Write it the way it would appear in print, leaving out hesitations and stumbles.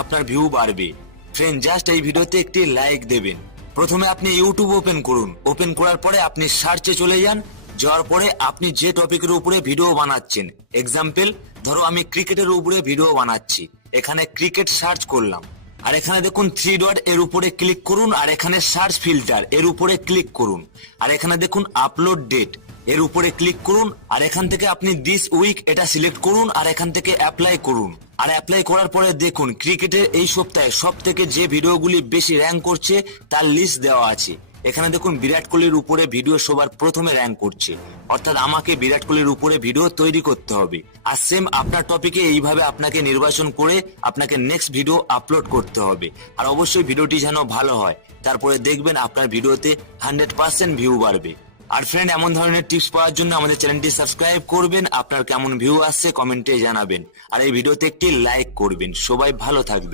আপনার ভিউ বাড়বে। Friend, just এই ভিডিওতে একটি লাইক দেবেন। প্রথমে আপনি ইউটিউব ওপেন করুন। ওপেন করার পরে আপনি সার্চে চলে যান। যাওয়ার পরে আপনি যে টপিকের উপরে ভিডিও বানাচ্ছেন, এক্সাম্পল ধরো আমি ক্রিকেটের উপরে ভিডিও বানাচ্ছি, এখানে ক্রিকেট সার্চ করলাম। আর এখানে দেখুন 3 ডট, এর উপরে ক্লিক করুন। আর এখানে সার্চ ফিল্টার, এর উপরে ক্লিক করুন। আর এখানে দেখুন আপলোড ডেট, এর উপরে ক্লিক করুন। আর এখান থেকে আপনি দিস উইক এটা সিলেক্ট করুন। আর এখান থেকে অ্যাপ্লাই করুন। আর অ্যাপ্লাই করার পরে দেখুন ক্রিকেটের এই সপ্তাহে সব থেকে যে ভিডিওগুলি বেশি র্যাঙ্ক করছে তার লিস্ট দেওয়া আছে। এখানে দেখুন বিরাট কোহলির উপরে ভিডিও সবার প্রথমে র্যাঙ্ক করছে, অর্থাৎ আমাকে বিরাট কোহলির উপরে ভিডিও তৈরি করতে হবে। আর সেম আপনার টপিকে এইভাবে আপনাকে নির্বাচন করে আপনাকে নেক্সট ভিডিও আপলোড করতে হবে। আর অবশ্যই ভিডিওটি যেন ভালো হয়, তারপরে দেখবেন আপনার ভিডিওতে 100% ভিউ বাড়বে। আর ফ্রেন্ড, এমন ধরনের টিপস পাওয়ার জন্য আমাদের চ্যানেলটি সাবস্ক্রাইব করবেন। আপনার কেমন ভিউ আসছে কমেন্টে জানাবেন। আর এই ভিডিওতে একটি লাইক করবেন। সবাই ভালো থাকবেন।